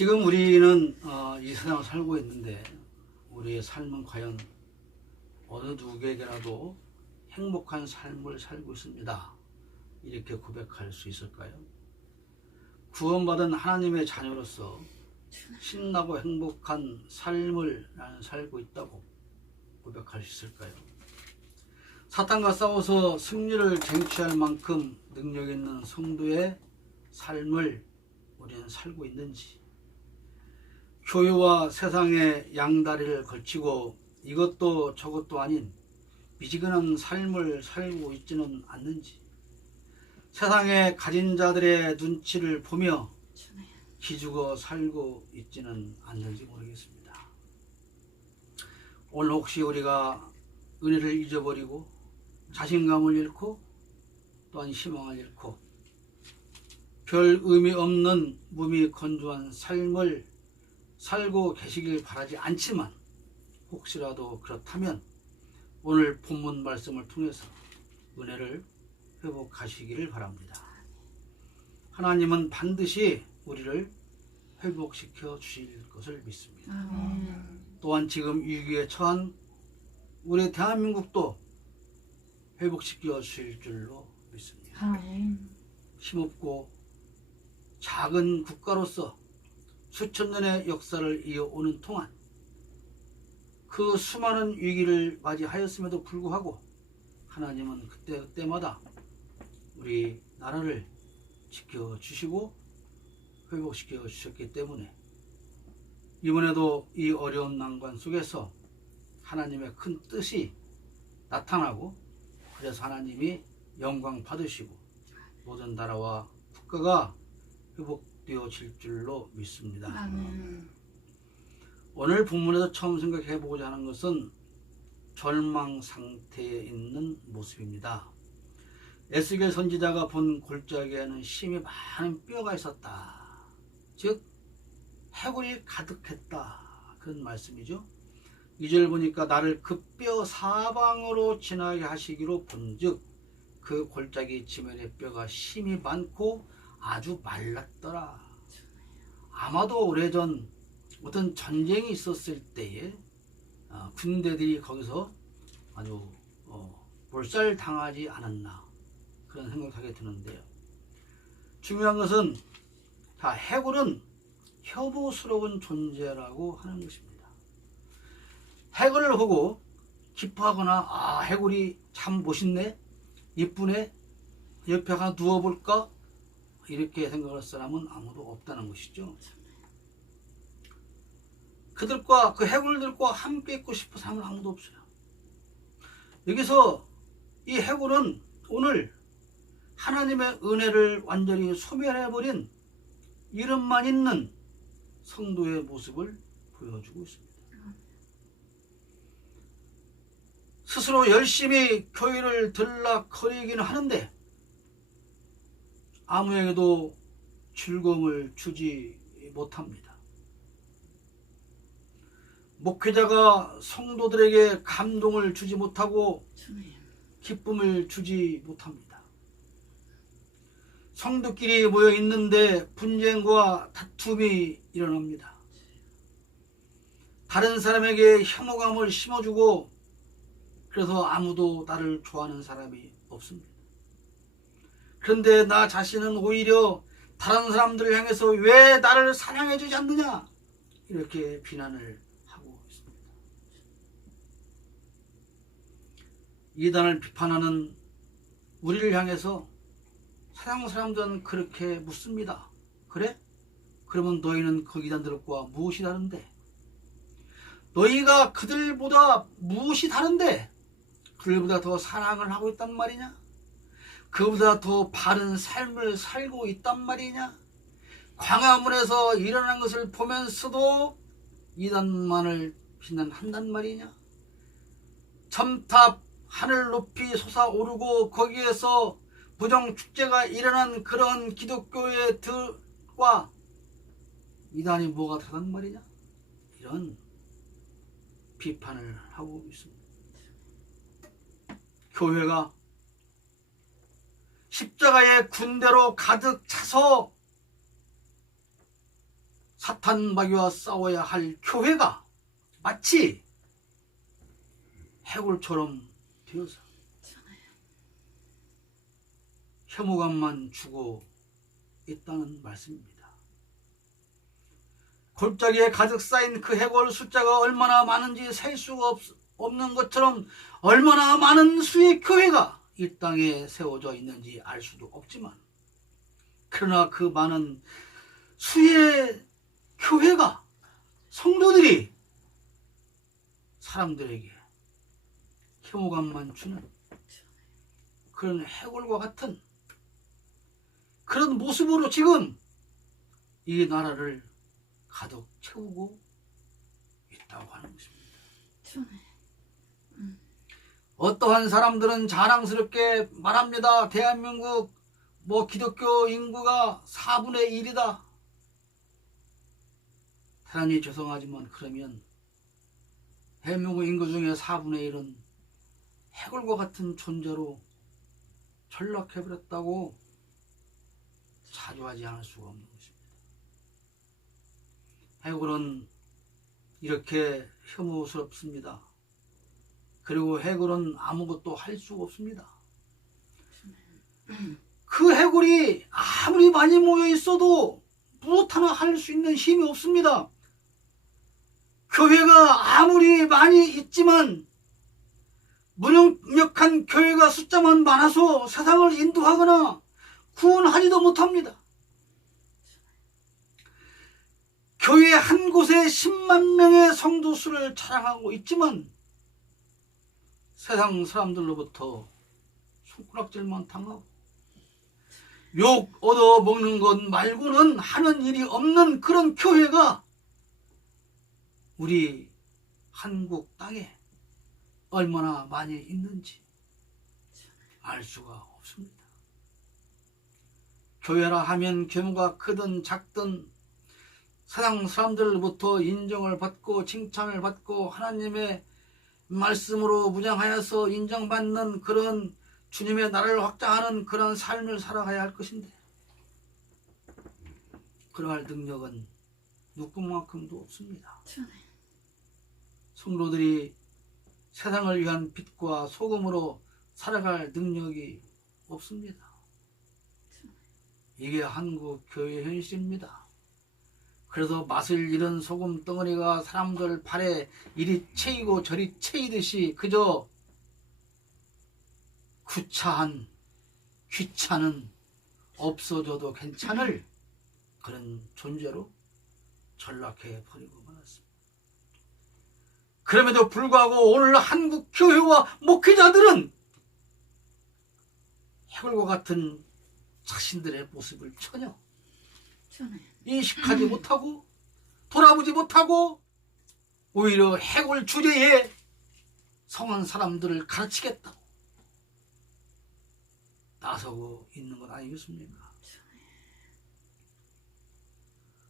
지금 우리는 이 세상을 살고 있는데 우리의 삶은 과연 어느 누구에게라도 행복한 삶을 살고 있습니다. 이렇게 고백할 수 있을까요? 구원받은 하나님의 자녀로서 신나고 행복한 삶을 나는 살고 있다고 고백할 수 있을까요? 사탄과 싸워서 승리를 쟁취할 만큼 능력 있는 성도의 삶을 우리는 살고 있는지, 교회와 세상의 양다리를 걸치고 이것도 저것도 아닌 미지근한 삶을 살고 있지는 않는지, 세상에 가진 자들의 눈치를 보며 기죽어 살고 있지는 않는지 모르겠습니다. 오늘 혹시 우리가 은혜를 잊어버리고 자신감을 잃고 또한 희망을 잃고 별 의미 없는 무미 건조한 삶을 살고 계시길 바라지 않지만, 혹시라도 그렇다면 오늘 본문 말씀을 통해서 은혜를 회복하시기를 바랍니다. 하나님은 반드시 우리를 회복시켜 주실 것을 믿습니다. 또한 지금 위기에 처한 우리 대한민국도 회복시켜 주실 줄로 믿습니다. 힘없고 작은 국가로서 수천 년의 역사를 이어오는 동안 그 수많은 위기를 맞이하였음에도 불구하고 하나님은 그때마다 우리 나라를 지켜주시고 회복시켜 주셨기 때문에 이번에도 이 어려운 난관 속에서 하나님의 큰 뜻이 나타나고, 그래서 하나님이 영광 받으시고 모든 나라와 국가가 회복되어질 줄로 믿습니다. 오늘 본문에서 처음 생각해 보고자 하는 것은 절망 상태에 있는 모습입니다. 에스겔 선지자가 본 골짜기에는 심히 많은 뼈가 있었다. 즉 해골이 가득했다, 그런 말씀이죠. 2절 보니까 나를 그 뼈 사방으로 지나게 하시기로 본즉 그 골짜기 지면에 뼈가 심히 많고 아주 말랐더라. 아마도 오래전 어떤 전쟁이 있었을 때에 군대들이 거기서 아주 몰살당하지 않았나, 그런 생각하게 드는데요. 중요한 것은 해골은 혐오스러운 존재라고 하는 것입니다. 해골을 보고 기뻐하거나 해골이 참 멋있네, 이쁘네, 옆에 하나 누워볼까, 이렇게 생각할 사람은 아무도 없다는 것이죠. 그들과 그 해골들과 함께 있고 싶은 사람은 아무도 없어요. 여기서 이 해골은 오늘 하나님의 은혜를 완전히 소멸해버린 이름만 있는 성도의 모습을 보여주고 있습니다. 스스로 열심히 교회를 들락거리기는 하는데 아무에게도 즐거움을 주지 못합니다. 목회자가 성도들에게 감동을 주지 못하고 기쁨을 주지 못합니다. 성도끼리 모여 있는데 분쟁과 다툼이 일어납니다. 다른 사람에게 혐오감을 심어주고, 그래서 아무도 나를 좋아하는 사람이 없습니다. 그런데 나 자신은 오히려 다른 사람들을 향해서 왜 나를 사랑해 주지 않느냐, 이렇게 비난을 하고 있습니다. 이단을 비판하는 우리를 향해서 세상 사람들은 그렇게 묻습니다. 그래? 그러면 너희는 그 이단들과 무엇이 다른데? 너희가 그들보다 무엇이 다른데? 그들보다 더 사랑을 하고 있단 말이냐? 그보다 더 바른 삶을 살고 있단 말이냐? 광화문에서 일어난 것을 보면서도 이단만을 비난한단 말이냐? 첨탑 하늘 높이 솟아오르고 거기에서 부정축제가 일어난 그런 기독교의 들과 이단이 뭐가 다른 말이냐? 이런 비판을 하고 있습니다. 교회가 십자가의 군대로 가득 차서 사탄 마귀와 싸워야 할 교회가 마치 해골처럼 되어서 혐오감만 주고 있다는 말씀입니다. 골짜기에 가득 쌓인 그 해골 숫자가 얼마나 많은지 셀 수가 없는 것처럼 얼마나 많은 수의 교회가 이 땅에 세워져 있는지 알 수도 없지만, 그러나 그 많은 수의 교회가, 성도들이 사람들에게 혐오감만 주는 그런 해골과 같은 그런 모습으로 지금 이 나라를 가득 채우고 있다고 하는 것입니다. 어떠한 사람들은 자랑스럽게 말합니다. 대한민국 기독교 인구가 4분의 1이다. 대단히 죄송하지만 그러면 대한민국 인구 중에 4분의 1은 해골과 같은 존재로 전락해버렸다고 자조하지 않을 수가 없는 것입니다. 해골은 이렇게 혐오스럽습니다. 그리고 해골은 아무것도 할 수가 없습니다. 그 해골이 아무리 많이 모여 있어도 무엇 하나 할 수 있는 힘이 없습니다. 교회가 아무리 많이 있지만 무능력한 교회가 숫자만 많아서 세상을 인도하거나 구원하지도 못합니다. 교회 한 곳에 10만 명의 성도 수를 자랑하고 있지만 세상 사람들로부터 손가락질만 당하고 욕 얻어먹는 것 말고는 하는 일이 없는 그런 교회가 우리 한국 땅에 얼마나 많이 있는지 알 수가 없습니다. 교회라 하면 규모가 크든 작든 세상 사람들로부터 인정을 받고 칭찬을 받고 하나님의 말씀으로 무장하여서 인정받는 그런 주님의 나라를 확장하는 그런 삶을 살아가야 할 것인데, 그러할 능력은 누구만큼도 없습니다. 성도들이 세상을 위한 빛과 소금으로 살아갈 능력이 없습니다. 이게 한국 교회의 현실입니다. 그래서 맛을 잃은 소금 덩어리가 사람들 발에 이리 채이고 저리 채이듯이 그저 귀찮은 없어져도 괜찮을 그런 존재로 전락해 버리고 말았습니다. 그럼에도 불구하고 오늘 한국 교회와 목회자들은 해골과 같은 자신들의 모습을 전혀 인식하지 못하고 돌아보지 못하고 오히려 해골 주제에 성한 사람들을 가르치겠다고 나서고 있는 것 아니겠습니까?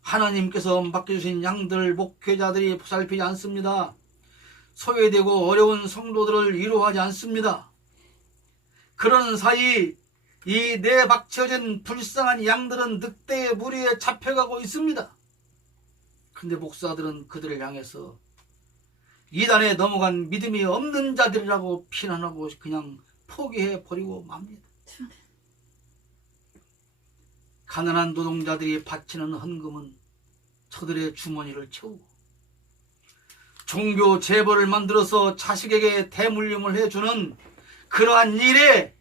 하나님께서 맡겨주신 양들 목회자들이 보살피지 않습니다. 소외되고 어려운 성도들을 위로하지 않습니다. 그런 사이 이 내박쳐진 불쌍한 양들은 늑대의 무리에 잡혀가고 있습니다. 근데 목사들은 그들을 향해서 이단에 넘어간 믿음이 없는 자들이라고 비난하고 그냥 포기해버리고 맙니다. 가난한 노동자들이 바치는 헌금은 저들의 주머니를 채우고 종교 재벌을 만들어서 자식에게 대물림을 해주는 그러한 일에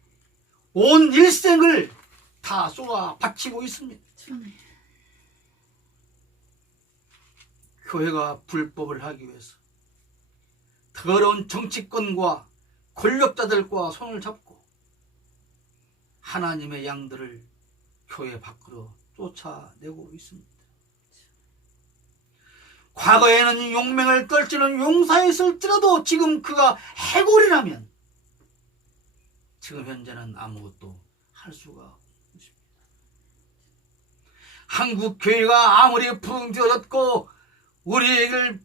온 일생을 다 쏟아 바치고 있습니다. 교회가 불법을 하기 위해서 더러운 정치권과 권력자들과 손을 잡고 하나님의 양들을 교회 밖으로 쫓아내고 있습니다. 과거에는 용맹을 떨치는 용사였을지라도 지금 그가 해골이라면 지금 현재는 아무것도 할 수가 없습니다. 한국 교회가 아무리 부흥되어졌고 우리에게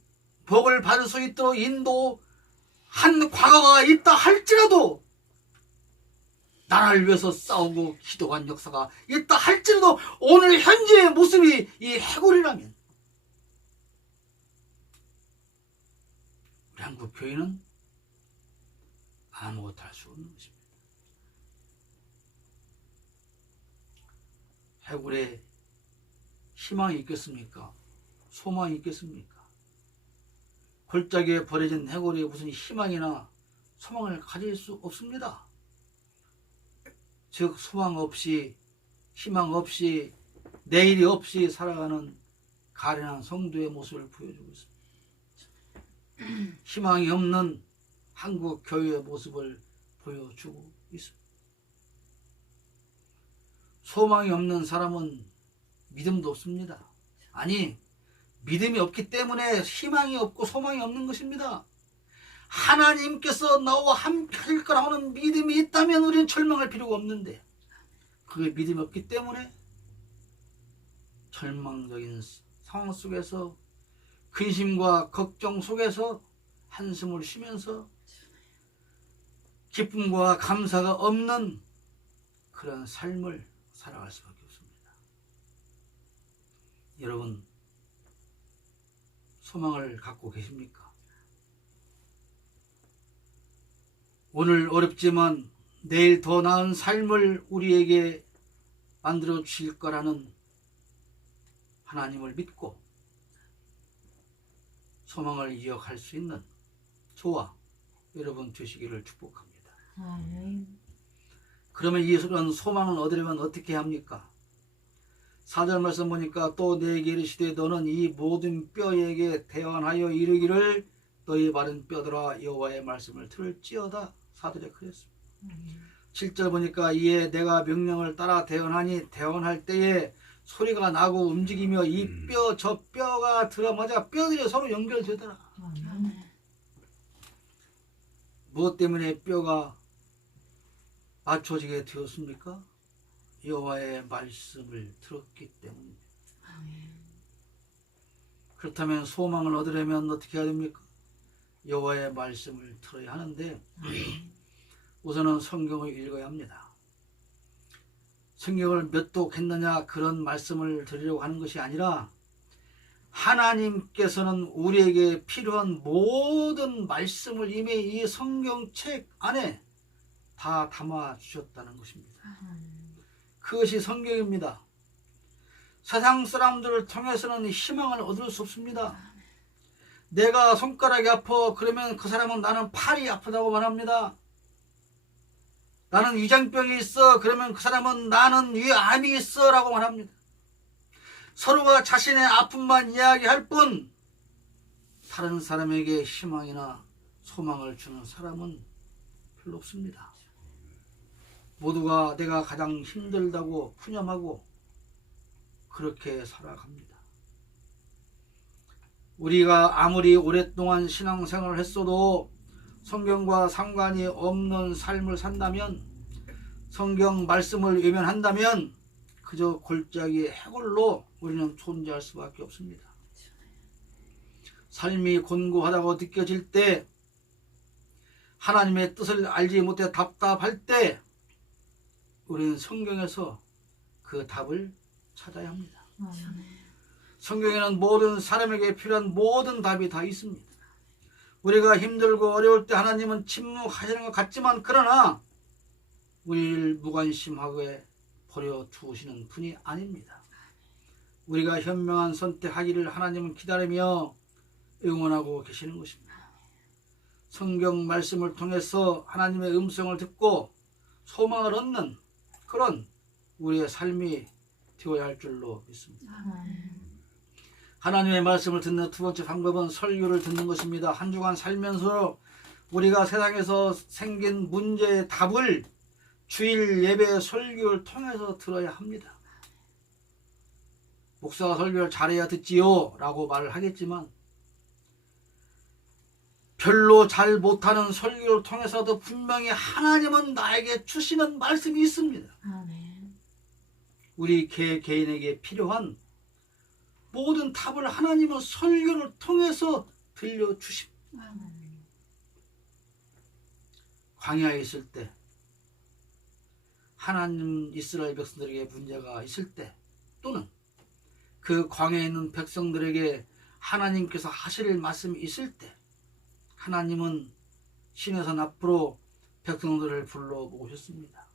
복을 받을 수 있도록 인도한 과거가 있다 할지라도, 나라를 위해서 싸우고 기도한 역사가 있다 할지라도 오늘 현재의 모습이 이 해골이라면 한국 교회는 아무것도 할 수 없는 것입니다. 해골에 희망이 있겠습니까? 소망이 있겠습니까? 골짜기에 버려진 해골이 무슨 희망이나 소망을 가질 수 없습니다. 즉 소망 없이 희망 없이 내일이 없이 살아가는 가련한 성도의 모습을 보여주고 있습니다. 희망이 없는 한국 교회의 모습을 보여주고 있습니다. 소망이 없는 사람은 믿음도 없습니다. 아니, 믿음이 없기 때문에 희망이 없고 소망이 없는 것입니다. 하나님께서 나와 함께 할 거라고 하는 믿음이 있다면 우리는 절망할 필요가 없는데, 그게 믿음이 없기 때문에 절망적인 상황 속에서 근심과 걱정 속에서 한숨을 쉬면서 기쁨과 감사가 없는 그런 삶을 살아갈 수밖에 없습니다. 여러분, 소망을 갖고 계십니까? 오늘 어렵지만 내일 더 나은 삶을 우리에게 만들어 주실 거라는 하나님을 믿고 소망을 이어갈 수 있는 저와 여러분 되시기를 축복합니다. 그러면 이런 소망을 얻으려면 어떻게 합니까? 4절 말씀 보니까 또 내게 이르시되 너는 이 모든 뼈에게 대언하여 이르기를 너희 마른 뼈들아 여호와의 말씀을 들을지어다. 4절에 그랬습니다. 7절 보니까 이에 내가 명령을 따라 대언하니 대언할 때에 소리가 나고 움직이며 이 뼈 저 뼈가 들어맞아 뼈들이 서로 연결되더라. 무엇 때문에 뼈가 맞춰지게 되었습니까? 여호와의 말씀을 들었기 때문입니다. 그렇다면 소망을 얻으려면 어떻게 해야 됩니까? 여호와의 말씀을 들어야 하는데 우선은 성경을 읽어야 합니다. 성경을 몇 독 했느냐 그런 말씀을 드리려고 하는 것이 아니라 하나님께서는 우리에게 필요한 모든 말씀을 이미 이 성경책 안에 다 담아 주셨다는 것입니다. 그것이 성경입니다. 세상 사람들을 통해서는 희망을 얻을 수 없습니다. 내가 손가락이 아파 그러면 그 사람은 나는 팔이 아프다고 말합니다. 나는 위장병이 있어 그러면 그 사람은 나는 위암이 있어 라고 말합니다. 서로가 자신의 아픔만 이야기할 뿐 다른 사람에게 희망이나 소망을 주는 사람은 별로 없습니다. 모두가 내가 가장 힘들다고 푸념하고 그렇게 살아갑니다. 우리가 아무리 오랫동안 신앙생활을 했어도 성경과 상관이 없는 삶을 산다면, 성경 말씀을 외면한다면 그저 골짜기 해골로 우리는 존재할 수밖에 없습니다. 삶이 곤고하다고 느껴질 때, 하나님의 뜻을 알지 못해 답답할 때 우리는 성경에서 그 답을 찾아야 합니다. 성경에는 모든 사람에게 필요한 모든 답이 다 있습니다. 우리가 힘들고 어려울 때 하나님은 침묵하시는 것 같지만 그러나 우리를 무관심하게 버려두시는 분이 아닙니다. 우리가 현명한 선택하기를 하나님은 기다리며 응원하고 계시는 것입니다. 성경 말씀을 통해서 하나님의 음성을 듣고 소망을 얻는 그런 우리의 삶이 되어야 할 줄로 믿습니다. 하나님의 말씀을 듣는 두 번째 방법은 설교를 듣는 것입니다. 한 주간 살면서 우리가 세상에서 생긴 문제의 답을 주일 예배 설교를 통해서 들어야 합니다. 목사가 설교를 잘해야 듣지요 라고 말을 하겠지만 별로 잘 못하는 설교를 통해서도 분명히 하나님은 나에게 주시는 말씀이 있습니다. 우리 개인에게 필요한 모든 답을 하나님은 설교를 통해서 들려주십니다. 광야에 있을 때 하나님 이스라엘 백성들에게 문제가 있을 때 또는 그 광야에 있는 백성들에게 하나님께서 하실 말씀이 있을 때 하나님은 신에서 앞으로 백성들을 불러 모으셨습니다.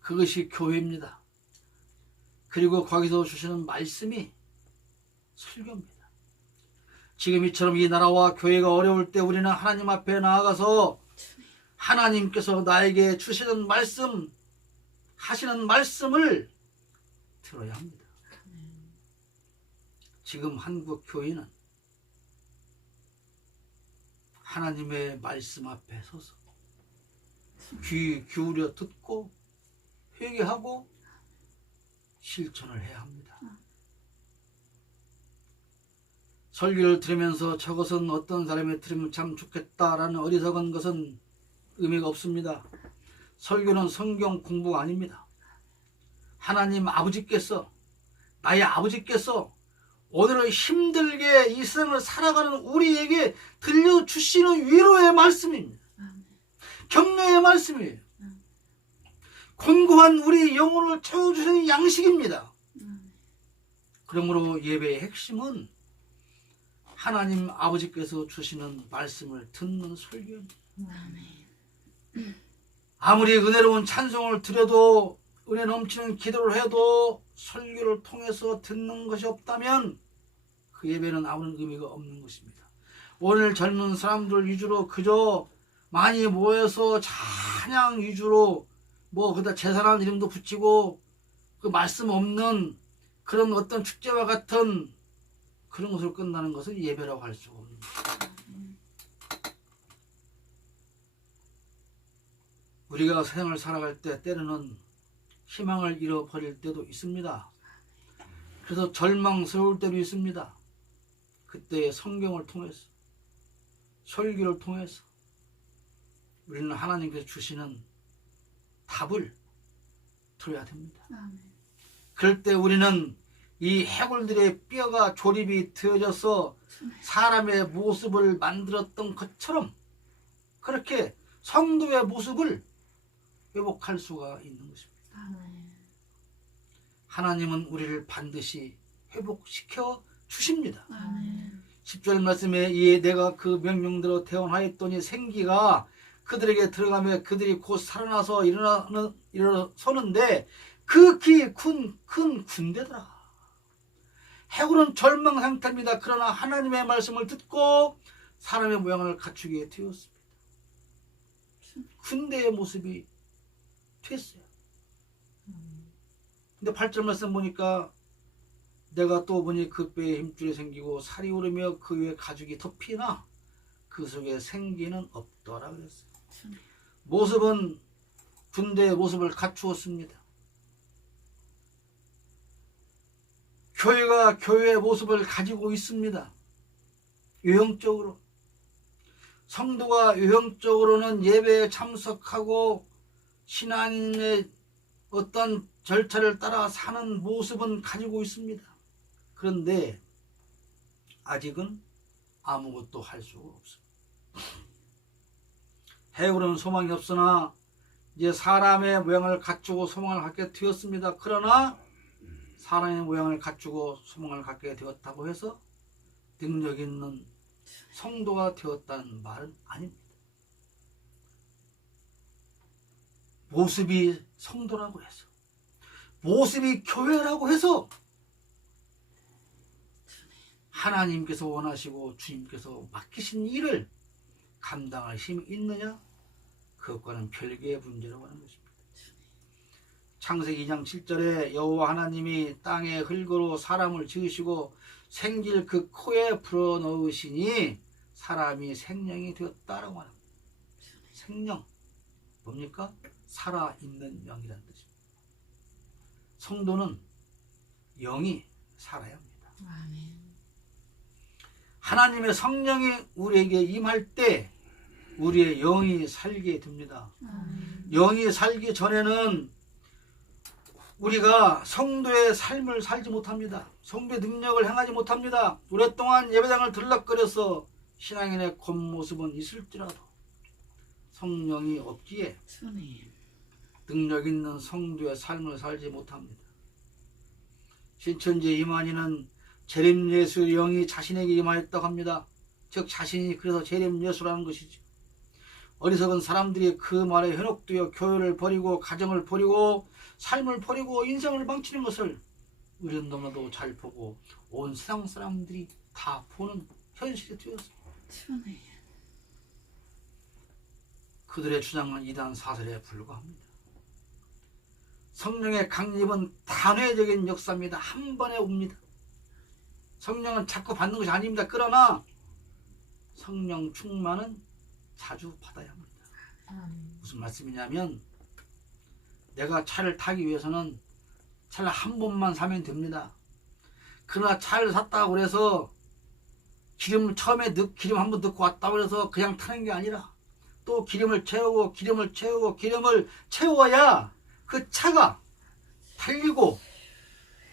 그것이 교회입니다. 그리고 거기서 주시는 말씀이 설교입니다. 지금 이처럼 이 나라와 교회가 어려울 때 우리는 하나님 앞에 나아가서 하나님께서 나에게 주시는 말씀, 하시는 말씀을 들어야 합니다. 지금 한국 교회는 하나님의 말씀 앞에 서서 귀 기울여 듣고 회개하고 실천을 해야 합니다. 설교를 들으면서 저것은 어떤 사람이 들으면 참 좋겠다라는 어리석은 것은 의미가 없습니다. 설교는 성경 공부가 아닙니다. 하나님 아버지께서, 나의 아버지께서 오늘을 힘들게 이 세상을 살아가는 우리에게 들려주시는 위로의 말씀입니다. 격려의 말씀이에요. 곤고한 우리 영혼을 채워주시는 양식입니다. 그러므로 예배의 핵심은 하나님 아버지께서 주시는 말씀을 듣는 설교입니다. 아무리 은혜로운 찬송을 드려도, 은혜 넘치는 기도를 해도 설교를 통해서 듣는 것이 없다면 그 예배는 아무런 의미가 없는 것입니다. 오늘 젊은 사람들 위주로 그저 많이 모여서 찬양 위주로 그다 제사라는 이름도 붙이고 그 말씀 없는 그런 어떤 축제와 같은 그런 것으로 끝나는 것은 예배라고 할 수가 없습니다. 우리가 세상을 살아갈 때 때로는 희망을 잃어버릴 때도 있습니다. 그래서 절망스러울 때도 있습니다. 그때 성경을 통해서, 설교를 통해서 우리는 하나님께서 주시는 답을 들어야 됩니다. 그럴 때 우리는 이 해골들의 뼈가 조립이 되어져서 사람의 모습을 만들었던 것처럼 그렇게 성도의 모습을 회복할 수가 있는 것입니다. 하나님은 우리를 반드시 회복시켜 주십니다. 10절 말씀에 이에 내가 그 명령대로 대언하였더니 생기가 그들에게 들어가며 그들이 곧 살아나서 일어서는데 그 키 큰 군대더라. 해골은 절망 상태입니다. 그러나 하나님의 말씀을 듣고 사람의 모양을 갖추게 되었습니다. 군대의 모습이 됐어요. 근데 8절 말씀 보니까 내가 또 보니 그 뼈에 힘줄이 생기고 살이 오르며 그 위에 가죽이 덮이나 그 속에 생기는 없더라 그랬어요. 모습은 군대의 모습을 갖추었습니다. 교회가 교회의 모습을 가지고 있습니다. 유형적으로. 성도가 유형적으로는 예배에 참석하고 신앙의 어떤 절차를 따라 사는 모습은 가지고 있습니다. 그런데 아직은 아무것도 할 수가 없습니다. 해골은 소망이 없으나 이제 사람의 모양을 갖추고 소망을 갖게 되었습니다. 그러나 사람의 모양을 갖추고 소망을 갖게 되었다고 해서 능력 있는 성도가 되었다는 말은 아닙니다. 모습이 성도라고 해서, 모습이 교회라고 해서 하나님께서 원하시고 주님께서 맡기신 일을 감당할 힘이 있느냐? 그것과는 별개의 문제라고 하는 것입니다. 창세기 2장 7절에 여호와 하나님이 땅의 흙으로 사람을 지으시고 생길 그 코에 불어넣으시니 사람이 생명이 되었다라고 합니다. 생명 뭡니까? 살아있는 영이라는 뜻입니다. 성도는 영이 살아야 합니다. 하나님의 성령이 우리에게 임할 때 우리의 영이 살게 됩니다. 영이 살기 전에는 우리가 성도의 삶을 살지 못합니다. 성도의 능력을 행하지 못합니다. 오랫동안 예배당을 들락거려서 신앙인의 겉모습은 있을지라도 성령이 없기에 능력 있는 성도의 삶을 살지 못합니다. 신천지 이만희는 재림 예수의 영이 자신에게 임하였다고 합니다. 즉 자신이 그래서 재림 예수라는 것이죠. 어리석은 사람들이 그 말에 현혹되어 교회를 버리고 가정을 버리고 삶을 버리고 인생을 망치는 것을 우리는 너무나도 잘 보고 온 세상 사람들이 다 보는 현실이 되었습니다. 그들의 주장은 이단 사설에 불과합니다. 성령의 강림은 단회적인 역사입니다. 한 번에 옵니다. 성령은 자꾸 받는 것이 아닙니다. 그러나 성령 충만은 자주 받아야 합니다. 무슨 말씀이냐면 내가 차를 타기 위해서는 차를 한 번만 사면 됩니다. 그러나 차를 샀다고 해서 기름을 처음에 기름 한번 넣고 왔다고 해서 그냥 타는 게 아니라 또 기름을 채우고 기름을 채워야 그 차가 달리고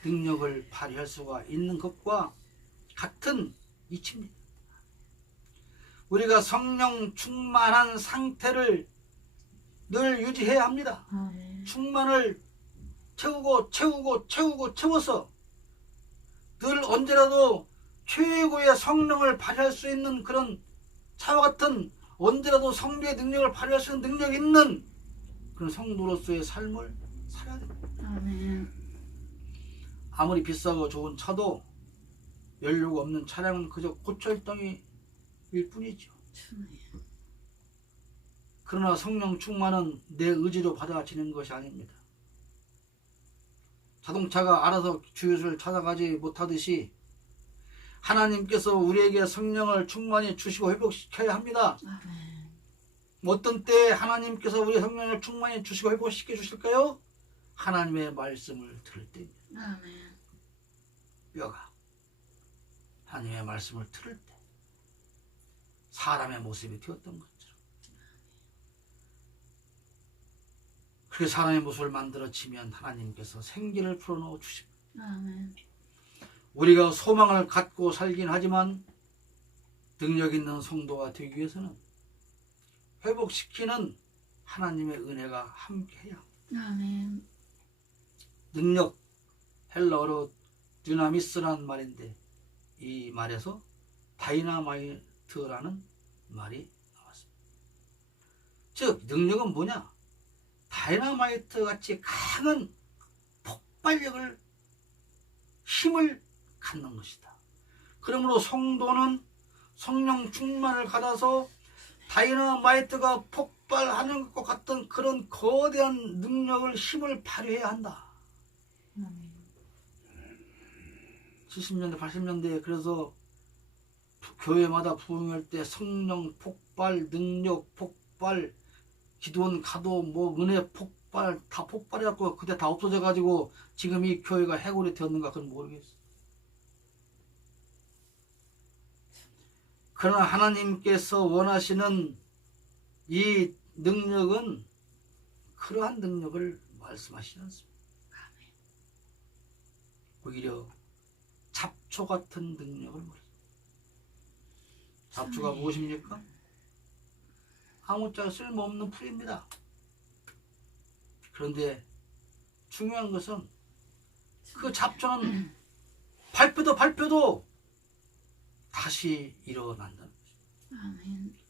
능력을 발휘할 수가 있는 것과 같은 이치입니다. 우리가 성령 충만한 상태를 늘 유지해야 합니다. 충만을 채워서 늘 언제라도 최고의 성령을 발휘할 수 있는 그런 차와 같은 언제라도 성령의 능력을 발휘할 수 있는 능력 있는 그런 성도로서의 삶을 살아야 됩니다. 아무리 비싸고 좋은 차도 연료가 없는 차량은 그저 고철덩이일 뿐이죠. 그러나 성령 충만은 내 의지로 받아지는 것이 아닙니다. 자동차가 알아서 주유소를 찾아가지 못하듯이 하나님께서 우리에게 성령을 충만히 주시고 회복시켜야 합니다. 어떤 때 하나님께서 우리 성령을 충만히 주시고 회복시켜 주실까요? 하나님의 말씀을 들을 때입니다. 뼈가 하나님의 말씀을 들을 때 사람의 모습이 되었던 것처럼 그렇게 사람의 모습을 만들어지면 하나님께서 생기를 풀어넣어 주십니다. 우리가 소망을 갖고 살긴 하지만 능력 있는 성도가 되기 위해서는 회복시키는 하나님의 은혜가 함께해야 합니다. 능력, 헬라어로 dynamis라는 말인데 이 말에서 다이나마이트라는 말이 나왔습니다. 즉 능력은 뭐냐? 다이나마이트 같이 강한 폭발력을 힘을 갖는 것이다. 그러므로 성도는 성령 충만을 받아서 다이너마이트가 폭발하는 것과 같은 그런 거대한 능력을 힘을 발휘해야 한다. 70년대 80년대에 그래서 교회마다 부흥할 때 성령 폭발, 능력 폭발, 기도원 가도 뭐 은혜 폭발 다 폭발해갖고 그때 다 없어져가지고 지금 이 교회가 해골이 되었는가 그건 모르겠어. 그러나 하나님께서 원하시는 이 능력은 그러한 능력을 말씀하시지 않습니다. 오히려 잡초 같은 능력을 말합니다. 잡초가 무엇입니까? 아무짝에 쓸모없는 풀입니다. 그런데 중요한 것은 그 잡초는 밟혀도 다시 일어난다는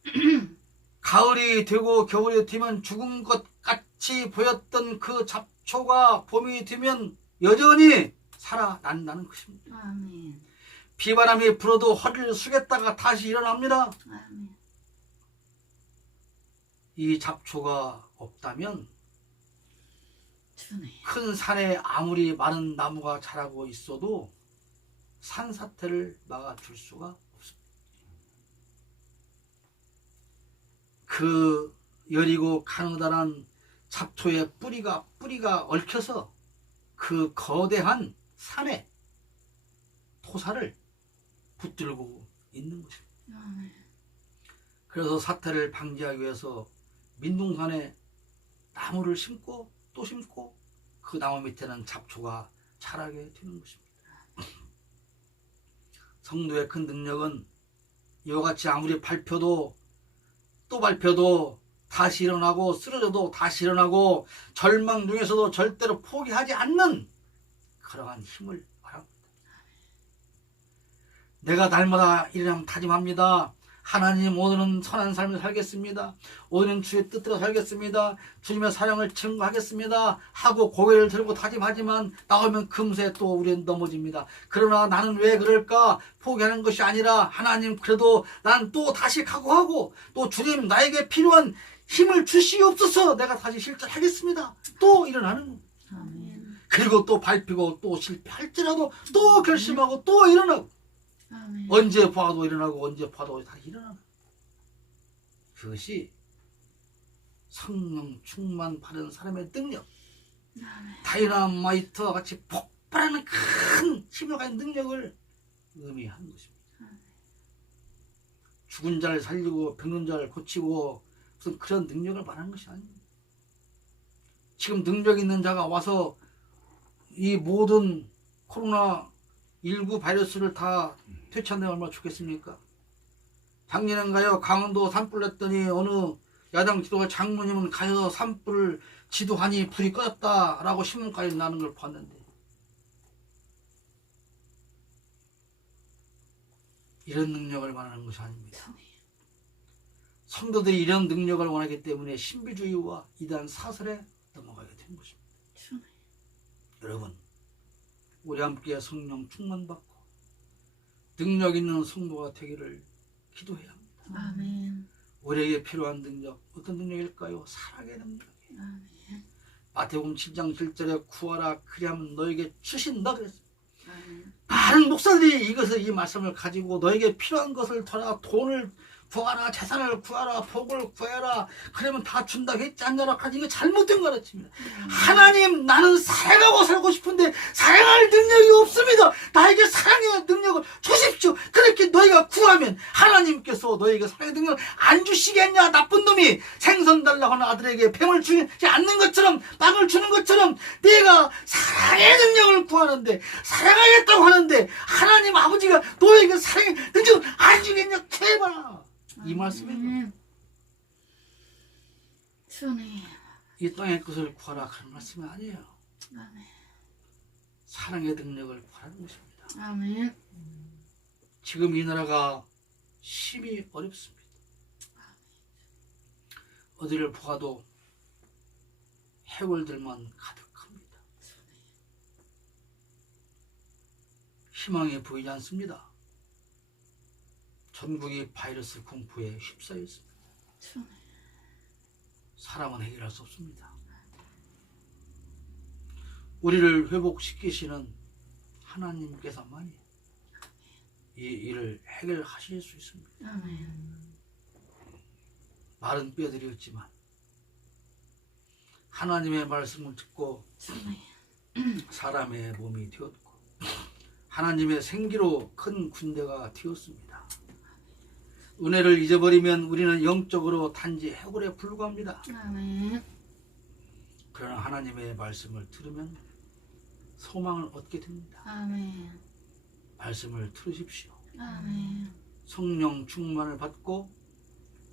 것입니다. 가을이 되고 겨울이 되면 죽은 것 같이 보였던 그 잡초가 봄이 되면 여전히 살아난다는 것입니다. 비바람이 불어도 허리를 숙였다가 다시 일어납니다. 이 잡초가 없다면 큰 산에 아무리 많은 나무가 자라고 있어도 산사태를 막아줄 수가 없습니다. 그 여리고 가느다란 잡초의 뿌리가 얽혀서 그 거대한 산에 토사를 붙들고 있는 것입니다. 그래서 사태를 방지하기 위해서 민둥산에 나무를 심고 또 심고 그 나무 밑에는 잡초가 자라게 되는 것입니다. 성도의 큰 능력은 이와 같이 아무리 밟혀도 또 밟혀도 다시 일어나고 쓰러져도 다시 일어나고 절망 중에서도 절대로 포기하지 않는 그러한 힘을 말합니다. 내가 날마다 일어나면 다짐합니다. 하나님, 오늘은 선한 삶을 살겠습니다. 오늘은 주의 뜻대로 살겠습니다. 주님의 사랑을 증거하겠습니다 하고 고개를 들고 다짐하지만 나오면 금세 또 우리는 넘어집니다. 그러나 나는 왜 그럴까? 포기하는 것이 아니라 하나님, 그래도 난 또 다시 각오하고 또 주님 나에게 필요한 힘을 주시옵소서, 내가 다시 실천하겠습니다. 또 일어나는 겁니다. 아멘. 그리고 또 밟히고 또 실패할지라도 또 결심하고 또 일어나고, 아멘. 언제 봐도 일어나고 언제 봐도 다시 일어나고. 그것이 성령 충만 받은 사람의 능력, 아멘. 다이나마이트와 같이 폭발하는 큰 힘을 가진 능력을 의미하는 것입니다. 죽은 자를 살리고 병든 자를 고치고 무슨 그런 능력을 말하는 것이 아닙니다. 지금 능력 있는 자가 와서 이 모든 코로나19 바이러스를 다 퇴치한다면 얼마나 좋겠습니까? 작년엔가요, 강원도 산불 냈더니 어느 야당 지도가 장모님은 가서 산불을 지도하니 불이 꺼졌다라고 신문까지 나는 걸 봤는데, 이런 능력을 말하는 것이 아닙니다. 성도들이 이런 능력을 원하기 때문에 신비주의와 이단 사설에 넘어가게 된 것입니다. 여러분, 우리 함께 성령 충만받고 능력 있는 성도가 되기를 기도해야 합니다. 아멘. 우리에게 필요한 능력, 어떤 능력일까요? 사랑의 능력이에요. 아멘. 마태복음 7장 7절에 구하라 그리하면 너에게 주신다 그랬어요. 아멘. 많은 목사들이 이 말씀을 가지고 너에게 필요한 것을 더라, 돈을 구하라, 재산을 구하라, 복을 구해라, 그러면 다 준다고 했지 않냐라 하지, 이거 잘못된 거 가르칩니다. 하나님, 나는 사랑하고 살고 싶은데 사랑할 능력이 없습니다. 나에게 사랑의 능력을 주십시오. 그렇게 너희가 구하면 하나님께서 너희에게 사랑의 능력을 안 주시겠냐? 나쁜 놈이 생선 달라고 하는 아들에게 뱀을 주지 않는 것처럼, 빵을 주는 것처럼 네가 사랑의 능력을 구하는데, 사랑하겠다고 하는데 하나님 아버지가 너희에게 사랑의 능력을 안 주겠냐? 제발. 이 말씀이에요. 주님. 이 땅의 것을 구하라 그런 말씀이 아니에요. 아멘. 사랑의 능력을 구하라는 것입니다. 아멘. 지금 이 나라가 심히 어렵습니다. 어디를 보아도 해골들만 가득합니다. 희망이 보이지 않습니다. 전국이 바이러스 공포에 휩싸여 있습니다. 사람은 해결할 수 없습니다. 우리를 회복시키시는 하나님께서만이 이 일을 해결하실 수 있습니다. 아멘. 말은 뼈들이었지만 하나님의 말씀을 듣고 사람의 몸이 되었고 하나님의 생기로 큰 군대가 되었습니다. 은혜를 잊어버리면 우리는 영적으로 단지 해골에 불과합니다. 아멘. 그러나 하나님의 말씀을 들으면 소망을 얻게 됩니다. 아멘. 말씀을 들으십시오. 아멘. 성령 충만을 받고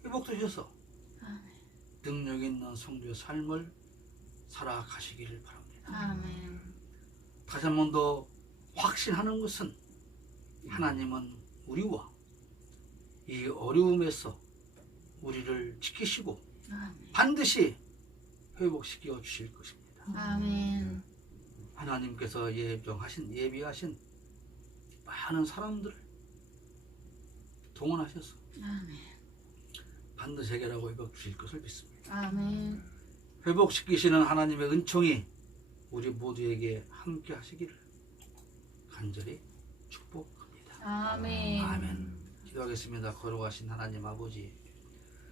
회복되셔서 아멘. 능력 있는 성도의 삶을 살아가시기를 바랍니다. 아멘. 다시 한 번 더 확신하는 것은 하나님은 우리와 이 어려움에서 우리를 지키시고 아멘. 반드시 회복시켜 주실 것입니다. 아멘. 하나님께서 예비하신 많은 사람들을 동원하셔서 아멘. 반드시 해결하고 회복 주실 것을 믿습니다. 아멘. 회복시키시는 하나님의 은총이 우리 모두에게 함께 하시기를 간절히 축복합니다. 아멘. 아멘. 기도하겠습니다. 걸어가신 하나님 아버지,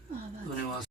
아멘. 은혜와